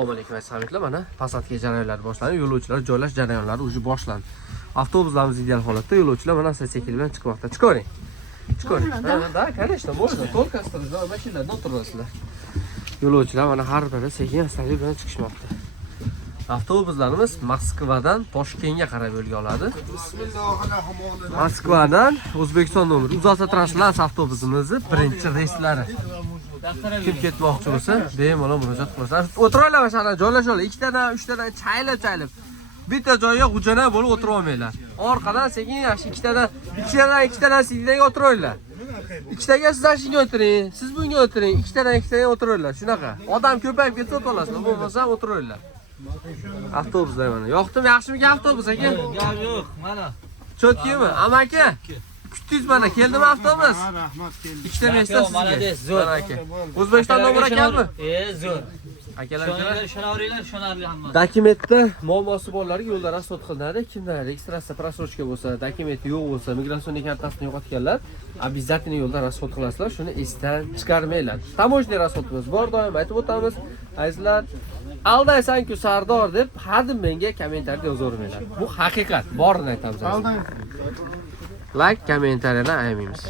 Assalomu alaykum ashablar, mana Passatga jarayonlar boshlandi. Yo'lovchilar joylash jarayonlari уже boshlandi. Avtobuslarimiz ideal holatda, yo'lovchilar mana sekin bilan chiqmoqda. Chiqavering. Chiqavering. Da, конечно, можно. Только осторожно, mashinadan o'tirasizlar. Yo'lovchilar mana har biri sekin astalik bilan chiqishmoqda. Avtobuslarimiz Moskvadan Toshkentga qarab yo'lga oladi. Moskvadan O'zbekiston nomeri Uzasa Translans avtobusimizni birinchi reyslari. Kim ketmoqchi bo'lsa, bemalol murojaat qilinglar. O'tiringlar mana joylashinglar. 2 tadan, 3 tadan chaylab. Bitta joyga g'ujana bo'lib o'tirib olmanglar. Orqadan sekin yaxshi 2 tadan sidinaga o'tiringlar. 2 taga siz ashingga o'tiring, siz bunga o'tiring, 2 taga o'tiringlar. Shunaqa. Odam ko'payib ketsa o'tolasizlar, bo'lmasa o'tiringlar. Avtobuslar mana. Yoqdimi, yaxshimi avtobus aka? Gap yo'q, mana. Cho'tkimi? Amaki. Kutdingiz mana, keldimi avtobus? Rahmat keldi. Ikkita mesta sizga. Malades, zo'r. Aka. O'zbekiston nomeri ekanmi? Zo'r. Akalar, Ishonaveringlar, hamma. dokumentda muammosi borlarga yo'lda rasvot qilinadi. Kimda registratsiya prasrochka bo'lsa, dokumenti yo'q bo'lsa, migratsion kartasini yo'qotganlar, обязательно yo'lda rasvot qilasizlar. Shuni esdan chiqarmanglar. Tamojniy rasvotimiz bor, doim aytib o'tamiz. Azizlar, aldaysan-ku Sardor deb hadim menga kommentariyada yozavermanglar. Bu haqiqat, borini aytamiz. Like, kommentariyani aymaymiz.